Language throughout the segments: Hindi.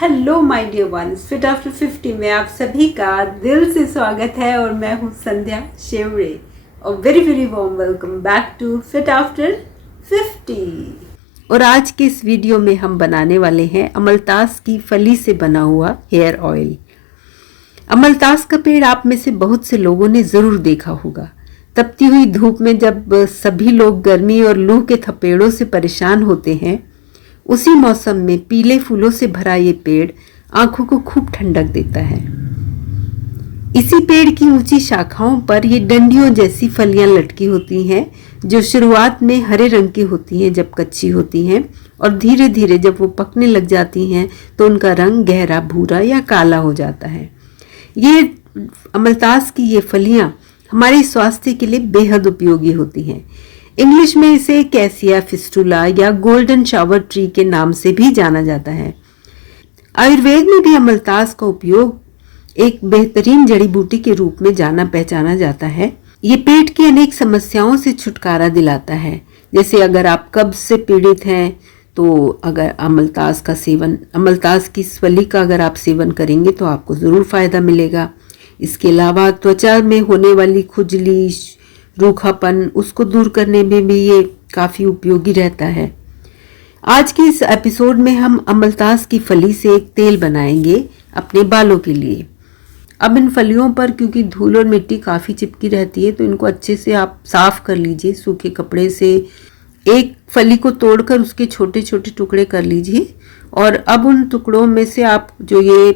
Hello my dear ones, fit after 50 में आप सभी का दिल से स्वागत है और मैं हूँ संध्या शेवड़े और very very warm welcome back to fit after 50। और आज के इस वीडियो में हम बनाने वाले हैं अमलतास की फली से बना हुआ हेयर ऑयल। अमलतास का पेड़ आप में से बहुत से लोगों ने ज़रूर देखा होगा। तपती हुई धूप में जब सभी लोग गर्मी और लू के थपेड़ों से परेशान होते हैं, उसी मौसम में पीले फूलों से भरा ये पेड़ आंखों को खूब ठंडक देता है। इसी पेड़ की ऊंची शाखाओं पर ये डंडियों जैसी फलियां लटकी होती हैं, जो शुरुआत में हरे रंग की होती हैं जब कच्ची होती हैं, और धीरे धीरे जब वो पकने लग जाती हैं तो उनका रंग गहरा भूरा या काला हो जाता है। ये अमलतास की ये फलियां हमारे स्वास्थ्य के लिए बेहद उपयोगी होती हैं। इंग्लिश में इसे कैसिया फिस्टुला या गोल्डन शावर ट्री के नाम से भी जाना जाता है। आयुर्वेद में भी अमलतास का उपयोग एक बेहतरीन जड़ी बूटी के रूप में जाना पहचाना जाता है। ये पेट की अनेक समस्याओं से छुटकारा दिलाता है। जैसे अगर आप कब्ज से पीड़ित हैं तो अगर अमलतास की इस फली का अगर आप सेवन करेंगे तो आपको ज़रूर फ़ायदा मिलेगा। इसके अलावा त्वचा में होने वाली खुजली, रूखापन, उसको दूर करने में भी ये काफ़ी उपयोगी रहता है। आज के इस एपिसोड में हम अमलतास की फली से एक तेल बनाएंगे अपने बालों के लिए। अब इन फलियों पर क्योंकि धूल और मिट्टी काफ़ी चिपकी रहती है तो इनको अच्छे से आप साफ़ कर लीजिए सूखे कपड़े से। एक फली को तोड़कर उसके छोटे छोटे टुकड़े कर लीजिए और अब उन टुकड़ों में से आप जो ये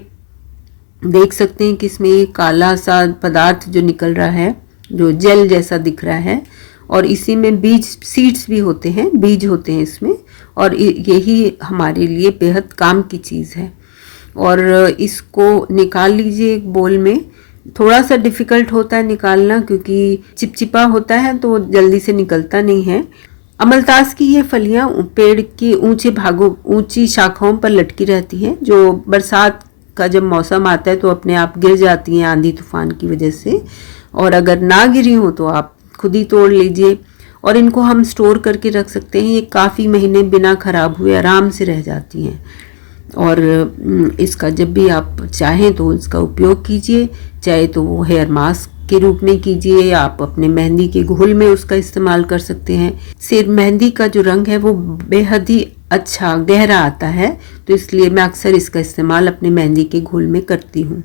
देख सकते हैं कि इसमें ये काला सा पदार्थ जो निकल रहा है, जो जेल जैसा दिख रहा है, और इसी में बीज सीड्स भी होते हैं, बीज होते हैं इसमें, और यही हमारे लिए बेहद काम की चीज़ है। और इसको निकाल लीजिए एक बोल में। थोड़ा सा डिफ़िकल्ट होता है निकालना क्योंकि चिपचिपा होता है तो जल्दी से निकलता नहीं है। अमलतास की ये फलियां पेड़ की ऊंची शाखाओं पर लटकी रहती हैं, जो बरसात का जब मौसम आता है तो अपने आप गिर जाती हैं आंधी तूफान की वजह से, और अगर ना गिरी हो तो आप खुद ही तोड़ लीजिए। और इनको हम स्टोर करके रख सकते हैं। ये काफ़ी महीने बिना ख़राब हुए आराम से रह जाती हैं। और इसका जब भी आप चाहें तो इसका उपयोग कीजिए, चाहे तो वो हेयर मास्क के रूप में कीजिए या आप अपने मेहंदी के घोल में उसका इस्तेमाल कर सकते हैं। सिर्फ मेहंदी का जो रंग है वो बेहद ही अच्छा गहरा आता है, तो इसलिए मैं अक्सर इसका इस्तेमाल अपने मेहंदी के घोल में करती हूँ।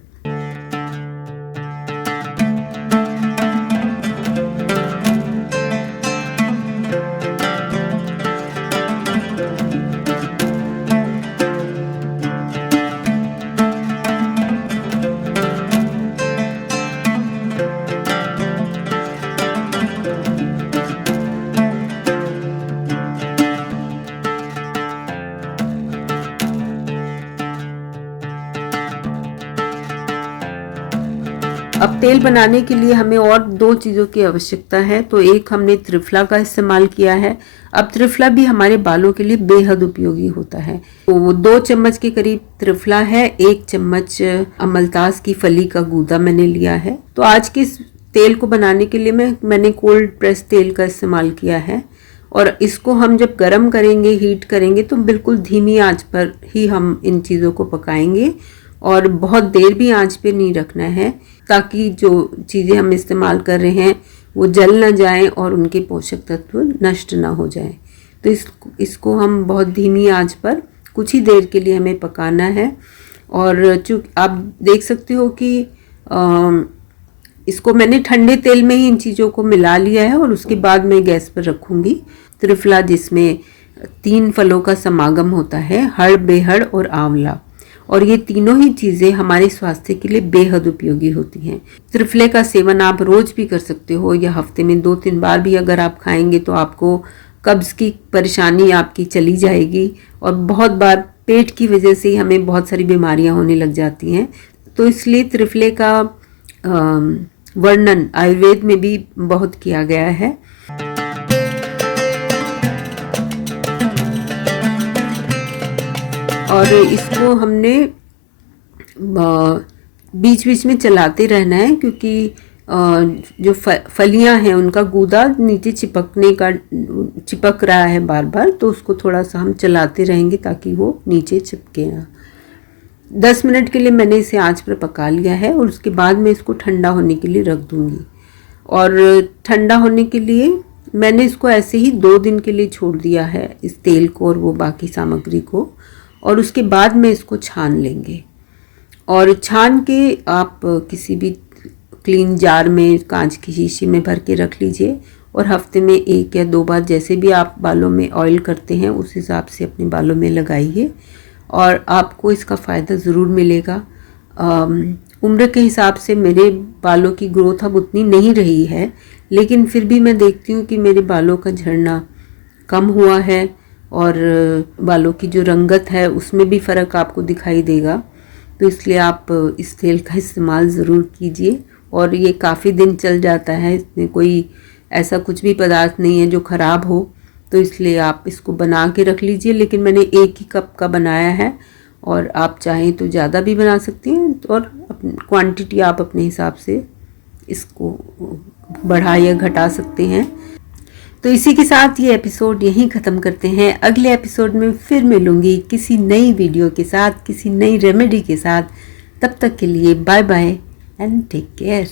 अब तेल बनाने के लिए हमें और दो चीज़ों की आवश्यकता है। तो एक हमने त्रिफला का इस्तेमाल किया है। अब त्रिफला भी हमारे बालों के लिए बेहद उपयोगी होता है। तो वो 2 चम्मच के करीब त्रिफला है, 1 चम्मच अमलतास की फली का गूदा मैंने लिया है। तो आज के इस तेल को बनाने के लिए मैंने कोल्ड प्रेस तेल का इस्तेमाल किया है। और इसको हम जब गर्म करेंगे, हीट करेंगे, तो बिल्कुल धीमी आंच पर ही हम इन चीज़ों को पकाएंगे और बहुत देर भी आंच पे नहीं रखना है, ताकि जो चीज़ें हम इस्तेमाल कर रहे हैं वो जल ना जाएं और उनके पोषक तत्व नष्ट ना हो जाएं। तो इसको हम बहुत धीमी आंच पर कुछ ही देर के लिए हमें पकाना है। और चूँकि आप देख सकते हो कि इसको मैंने ठंडे तेल में ही इन चीज़ों को मिला लिया है और उसके बाद मैं गैस पर रखूँगी। त्रिफला जिसमें 3 फलों का समागम होता है, हड़, बेहड़ और आंवला, और ये तीनों ही चीज़ें हमारे स्वास्थ्य के लिए बेहद उपयोगी होती हैं। त्रिफले का सेवन आप रोज़ भी कर सकते हो या हफ्ते में 2-3 बार भी अगर आप खाएंगे तो आपको कब्ज़ की परेशानी आपकी चली जाएगी। और बहुत बार पेट की वजह से ही हमें बहुत सारी बीमारियां होने लग जाती हैं, तो इसलिए त्रिफले का वर्णन आयुर्वेद में भी बहुत किया गया है। और इसको हमने बीच बीच में चलाते रहना है क्योंकि जो फलियां हैं उनका गूदा नीचे चिपक रहा है बार बार, तो उसको थोड़ा सा हम चलाते रहेंगे ताकि वो नीचे चिपके ना। 10 मिनट के लिए मैंने इसे आंच पर पका लिया है और उसके बाद मैं इसको ठंडा होने के लिए रख दूँगी। और ठंडा होने के लिए मैंने इसको ऐसे ही 2 दिन के लिए छोड़ दिया है, इस तेल को और वो बाकी सामग्री को। और उसके बाद में इसको छान लेंगे। और छान के आप किसी भी क्लीन जार में, कांच की शीशी में भर के रख लीजिए और हफ्ते में 1 या 2 बार जैसे भी आप बालों में ऑयल करते हैं उस हिसाब से अपने बालों में लगाइए और आपको इसका फ़ायदा ज़रूर मिलेगा। उम्र के हिसाब से मेरे बालों की ग्रोथ अब उतनी नहीं रही है, लेकिन फिर भी मैं देखती हूँ कि मेरे बालों का झड़ना कम हुआ है और बालों की जो रंगत है उसमें भी फ़र्क आपको दिखाई देगा। तो इसलिए आप इस तेल का इस्तेमाल ज़रूर कीजिए और ये काफ़ी दिन चल जाता है, इसमें कोई ऐसा कुछ भी पदार्थ नहीं है जो ख़राब हो। तो इसलिए आप इसको बना के रख लीजिए, लेकिन मैंने 1 ही कप का बनाया है और आप चाहें तो ज़्यादा भी बना सकती हैं और क्वांटिटी आप अपने हिसाब से इसको बढ़ा या घटा सकते हैं। तो इसी के साथ ये एपिसोड यहीं ख़त्म करते हैं। अगले एपिसोड में फिर मिलूँगी किसी नई वीडियो के साथ, किसी नई रेमेडी के साथ। तब तक के लिए bye bye and take care.